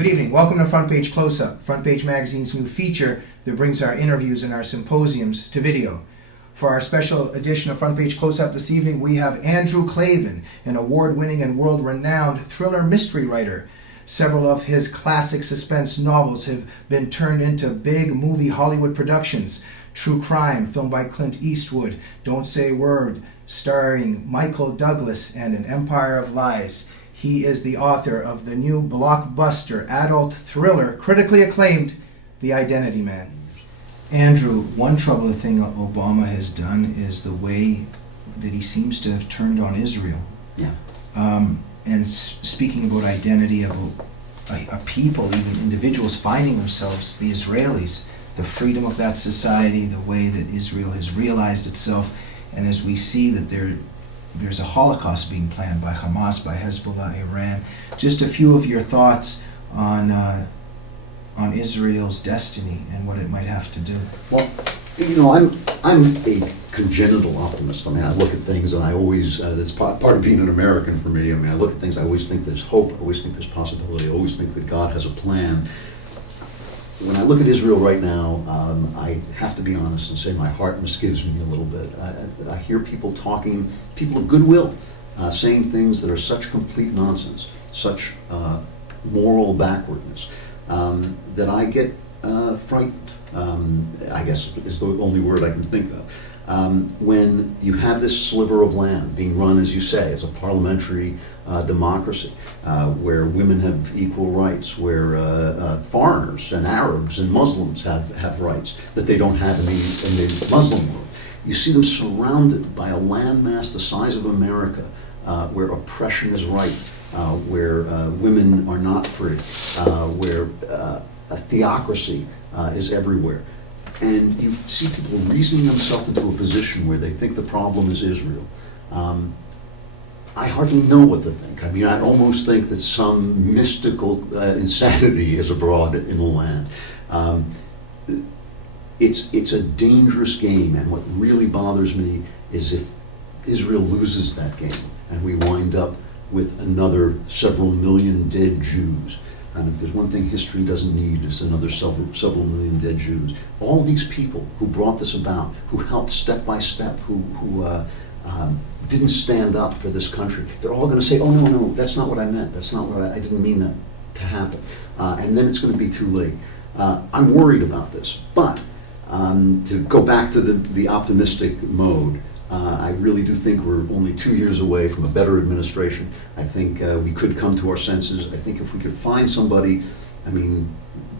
Good evening. Welcome to FrontPage Close-Up, FrontPage Magazine's new feature that brings our interviews and our symposiums to video. For our special edition of FrontPage Close-Up this evening, we have Andrew Klavan, an award-winning and world-renowned thriller mystery writer. Several of his classic suspense novels have been turned into big movie Hollywood productions. True Crime, filmed by Clint Eastwood, Don't Say a Word, starring Michael Douglas, and An Empire of Lies. He is the author of the new blockbuster adult thriller, critically acclaimed, The Identity Man. Andrew, one troubling thing Obama has done is the way that he seems to have turned on Israel. Yeah. And speaking about identity, about a people, even individuals finding themselves, the Israelis, the freedom of that society, the way that Israel has realized itself, and as we see that there's a Holocaust being planned by Hamas, by Hezbollah, Iran. Just a few of your thoughts on Israel's destiny and what it might have to do. Well, you know, I'm a congenital optimist. I mean, I look at things and I always, that's part of being an American for me. I mean, I look at things, I always think there's hope, I always think there's possibility, I always think that God has a plan. When I look at Israel right now, I have to be honest and say my heart misgives me a little bit. I hear people talking, people of goodwill, saying things that are such complete nonsense, such moral backwardness, that I get frightened, I guess is the only word I can think of. When you have this sliver of land being run, as you say, as a parliamentary democracy, where women have equal rights, where foreigners and Arabs and Muslims have rights that they don't have in the Muslim world. You see them surrounded by a landmass the size of America, where oppression is right, where women are not free, where a theocracy is everywhere. And you see people reasoning themselves into a position where they think the problem is Israel. I hardly know what to think. I mean, I almost think that some mystical insanity is abroad in the land. It's a dangerous game, and what really bothers me is if Israel loses that game and we wind up with another several million dead Jews. And if there's one thing history doesn't need, it's another several million dead Jews. All these people who brought this about, who helped step by step, who didn't stand up for this country, they're all going to say, oh, no, that's not what I meant. That's not what I didn't mean that to happen. And then it's going to be too late. I'm worried about this. But to go back to the optimistic mode, I really do think we're only 2 years away from a better administration. I think we could come to our senses. I think if we could find somebody, I mean,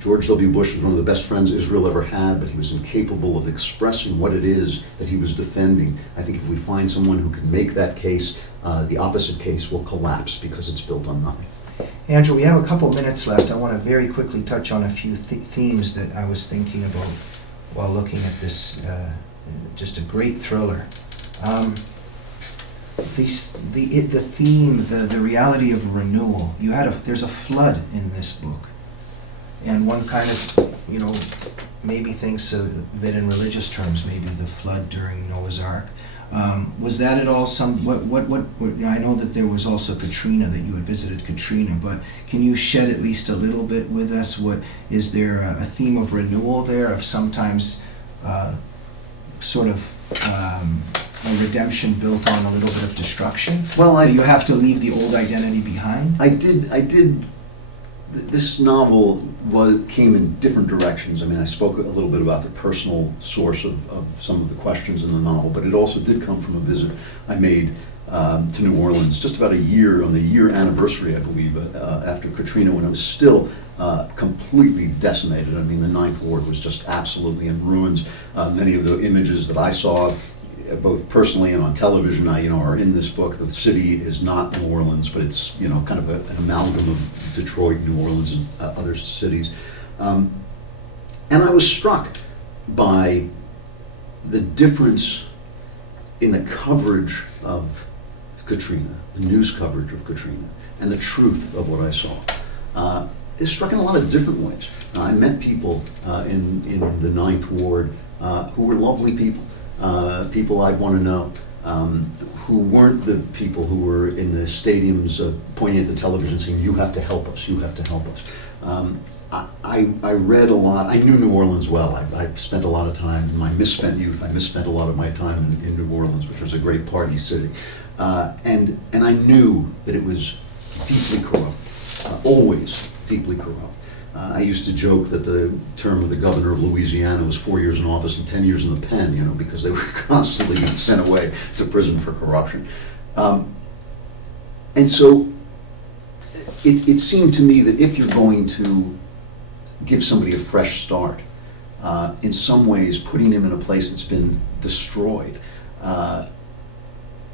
George W. Bush was one of the best friends Israel ever had, but he was incapable of expressing what it is that he was defending. I think if we find someone who can make that case, the opposite case will collapse because it's built on nothing. Andrew, we have a couple minutes left. I want to very quickly touch on a few themes that I was thinking about while looking at this, just a great thriller. The theme, the reality of renewal. There's a flood in this book, and one kind of, maybe thinks of it in religious terms, maybe the flood during Noah's Ark. Was that at all what I know that there was also Katrina, that you had visited Katrina, but can you shed at least a little bit with us? Is there a theme of renewal there, of sometimes sort of a redemption built on a little bit of destruction? Well, you have to leave the old identity behind? I did. This novel came in different directions. I mean, I spoke a little bit about the personal source of some of the questions in the novel, but it also did come from a visit I made to New Orleans just about on the year anniversary, I believe, after Katrina, when it was still completely decimated. I mean, the Ninth Ward was just absolutely in ruins. Many of the images that I saw, both personally and on television, are in this book. The city is not New Orleans, but it's kind of an amalgam of Detroit, New Orleans, and other cities. And I was struck by the difference in the coverage of Katrina, the news coverage of Katrina, and the truth of what I saw. It struck in a lot of different ways. I met people in the Ninth Ward who were lovely people. People I'd want to know, who weren't the people who were in the stadiums pointing at the television saying, you have to help us, you have to help us. I read a lot. I knew New Orleans well. I spent a lot of time in my misspent youth. I misspent a lot of my time in New Orleans, which was a great party city. And I knew that it was deeply corrupt, always deeply corrupt. I used to joke that the term of the governor of Louisiana was 4 years in office and 10 years in the pen, because they were constantly being sent away to prison for corruption. And so it seemed to me that if you're going to give somebody a fresh start, in some ways putting him in a place that's been destroyed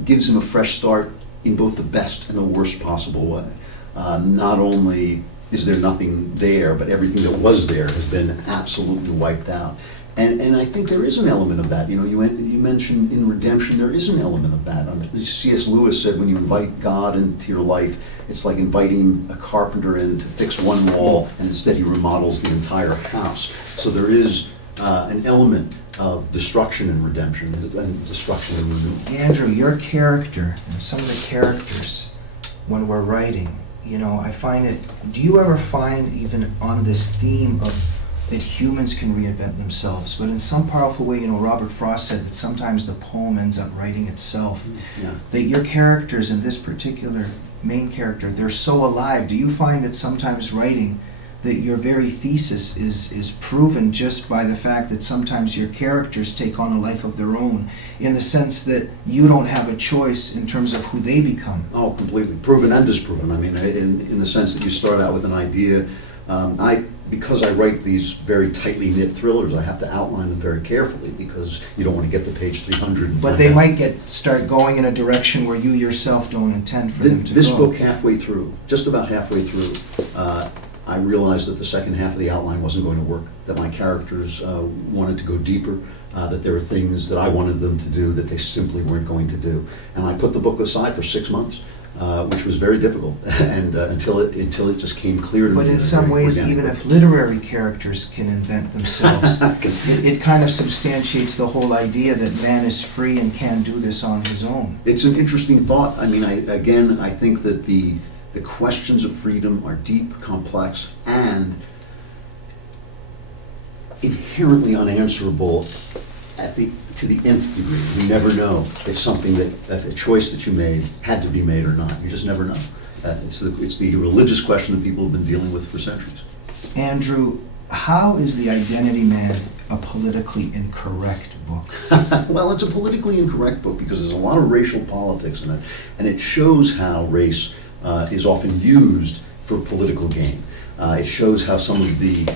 gives him a fresh start in both the best and the worst possible way. Not only is there nothing there, but everything that was there has been absolutely wiped out. And I think there is an element of that. You mentioned in Redemption, there is an element of that. C.S. Lewis said when you invite God into your life, it's like inviting a carpenter in to fix one wall, and instead he remodels the entire house. So there is an element of destruction and redemption, and destruction and renewal. Andrew, your character and some of the characters, when we're writing, I find it, do you ever find, even on this theme of that humans can reinvent themselves, but in some powerful way, Robert Frost said that sometimes the poem ends up writing itself. Yeah. That your characters in this particular main character, they're so alive. Do you find that sometimes writing, that your very thesis is proven just by the fact that sometimes your characters take on a life of their own, in the sense that you don't have a choice in terms of who they become? Oh, completely. Proven and disproven. I mean, in the sense that you start out with an idea. Because I write these very tightly knit thrillers, I have to outline them very carefully, because you don't want to get to page 300. But they might start going in a direction where you yourself don't intend for them to go. This book, halfway through, just about halfway through, I realized that the second half of the outline wasn't going to work, that my characters wanted to go deeper, that there were things that I wanted them to do that they simply weren't going to do. And I put the book aside for 6 months. Which was very difficult, and until it just came clear to me. But in some ways, even if literary characters can invent themselves, it kind of substantiates the whole idea that man is free and can do this on his own. It's an interesting thought. I mean, I think that the questions of freedom are deep, complex, and inherently unanswerable to the nth degree. You never know if a choice that you made had to be made or not. You just never know. It's the religious question that people have been dealing with for centuries. Andrew, how is The Identity Man a politically incorrect book? Well, it's a politically incorrect book because there's a lot of racial politics in it, and it shows how race is often used for political gain. It shows how some of the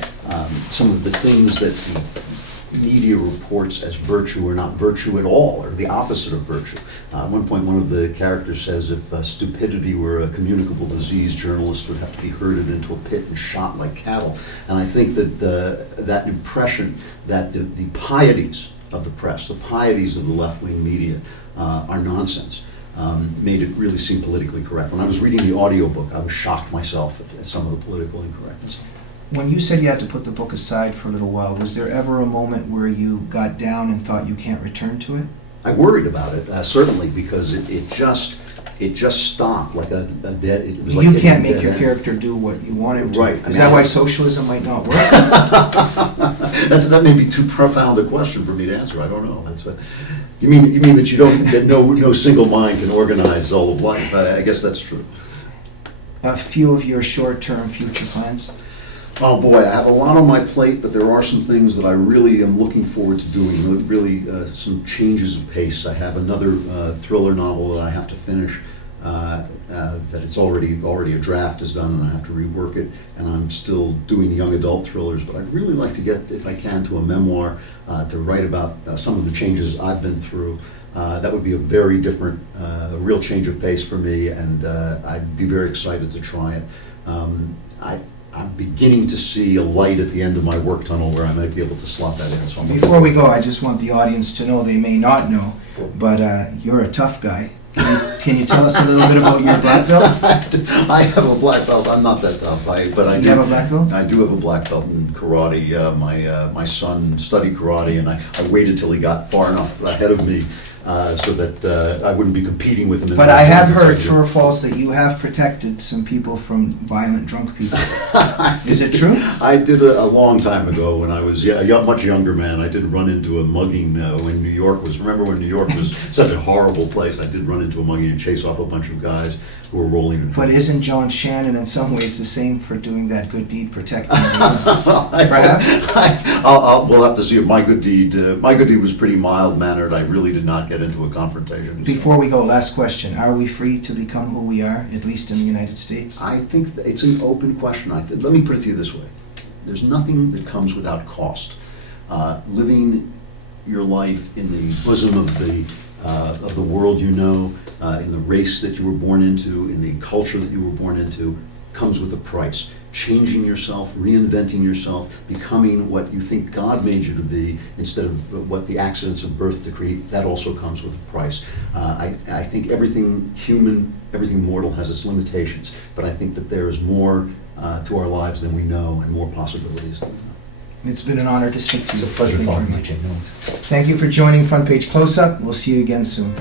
things that the media reports as virtue are not virtue at all, or the opposite of virtue. At one point, one of the characters says, if stupidity were a communicable disease, journalists would have to be herded into a pit and shot like cattle. And I think that that impression that the pieties of the press, the pieties of the left-wing media are nonsense, made it really seem politically correct. When I was reading the audiobook, I was shocked myself at some of the political incorrectness. When you said you had to put the book aside for a little while, was there ever a moment where you got down and thought you can't return to it? I worried about it, certainly, because it just stopped like a dead. It was like you can't make your end. Character do what you want him to. Right. Is that why socialism might not work? That may be too profound a question for me to answer. I don't know. You mean that you don't that no single mind can organize all of life? I guess that's true. A few of your short-term future plans? Oh boy, I have a lot on my plate, but there are some things that I really am looking forward to doing, really some changes of pace. I have another thriller novel that I have to finish, that it's already a draft is done and I have to rework it, and I'm still doing young adult thrillers, but I'd really like to get, if I can, to a memoir to write about some of the changes I've been through. That would be a very different, a real change of pace for me, and I'd be very excited to try it. I'm beginning to see a light at the end of my work tunnel where I might be able to slot that in. So before we go, I just want the audience to know, they may not know, but you're a tough guy. Can you tell us a little bit about your black belt? I have a black belt. I'm not that tough, but I do. You have a black belt? I do have a black belt in karate. My son studied karate, and I waited till he got far enough ahead of me so that I wouldn't be competing with him. But I have heard, true or false, that you have protected some people from violent drunk people. Is it true? I did a long time ago when I was a much younger man. I did run into a mugging when New York was. Remember when New York was such a horrible place? I did run into a mugging and chase off a bunch of guys who were rolling in But drunk. isn't John Shannon in some ways the same for doing that good deed, protecting you? Perhaps? We'll have to see if my good deed. My good deed was pretty mild mannered. I really did not get into a confrontation. Before we go, last question. Are we free to become who we are, at least in the United States? I think that it's an open question. Let me put it to you this way: there's nothing that comes without cost. Living your life in the bosom of the world you know, in the race that you were born into, in the culture that you were born into, comes with a price. Changing yourself, reinventing yourself, becoming what you think God made you to be instead of what the accidents of birth decree, that also comes with a price. I think everything human, everything mortal has its limitations, but I think that there is more to our lives than we know and more possibilities than we know. It's been an honor to speak to you. It's a pleasure Thank you talking very to much. you. Thank you for joining Front Page Close-Up. We'll see you again soon.